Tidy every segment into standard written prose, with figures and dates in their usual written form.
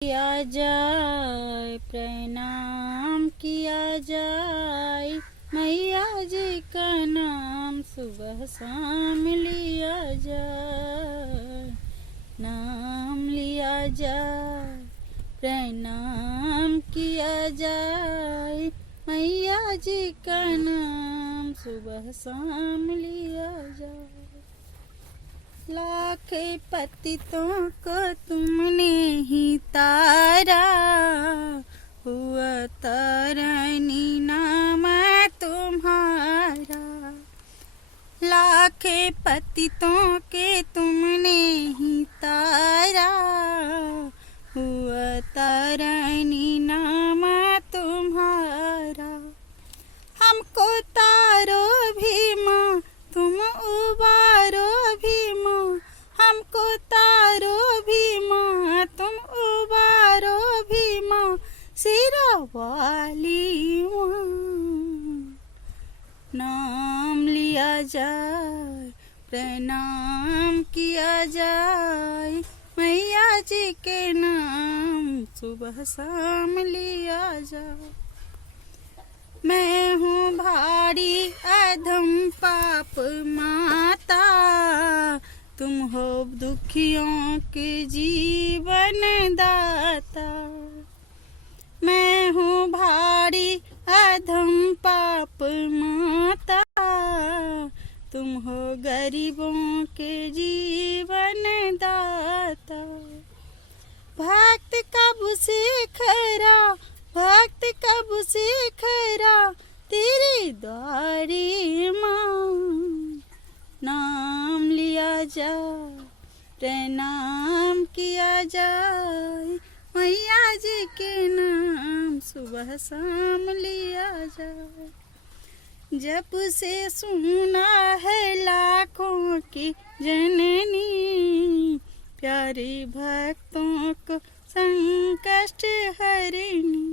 किया जाए, प्रणाम किया जाए, मैया जी का नाम सुबह शाम लिया जाए, नाम लिया जाए, प्रणाम किया जाए, मैया जी का नाम सुबह शाम लिया जाए। लाख पतितों को तुमने ही तारा, हुआ तारनी नाम तुम्हारा। लाख पतितों के तुमने ही तारा, हुआ तारनी नाम तुम्हारा। हमको तारो भी माँ, तुम उबारो भी माँ, हमको तारो भी माँ, तुम उबारो भी माँ, सिरा वाली माँ। नाम लिया जाए, प्रणाम किया जाए, मैया जी के नाम सुबह शाम लिया जाए। मैं हूँ भारी अधम पाप माता, तुम हो दुखियों के जीवन दाता। मैं हूँ भारी अधम पाप माता, तुम हो गरीबों के जीवन दाता। भक्त कब से खरा, भक्त कब से खरा, तेरे द्वारे माँ। नाम लिया जाए, प्रणाम किया जाए, मैया जी के नाम सुबह शाम लिया जाए। जब से सुना है लाखों की जननी, प्यारे भक्तों को संकष्ट हरनी।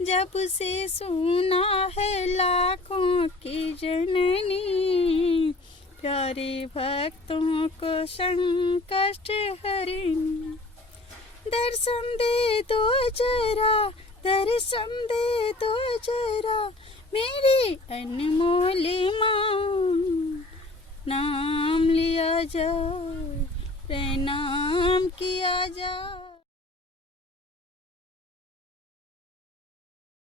जब से सुना है लाखों की जननी, प्यारे भक्तों को संकष्ट हरनी। दर्शन दे दो जरा, दर्शन दे दो जरा, मेरी अनमोल माँ। नाम लिया जाए, प्रणाम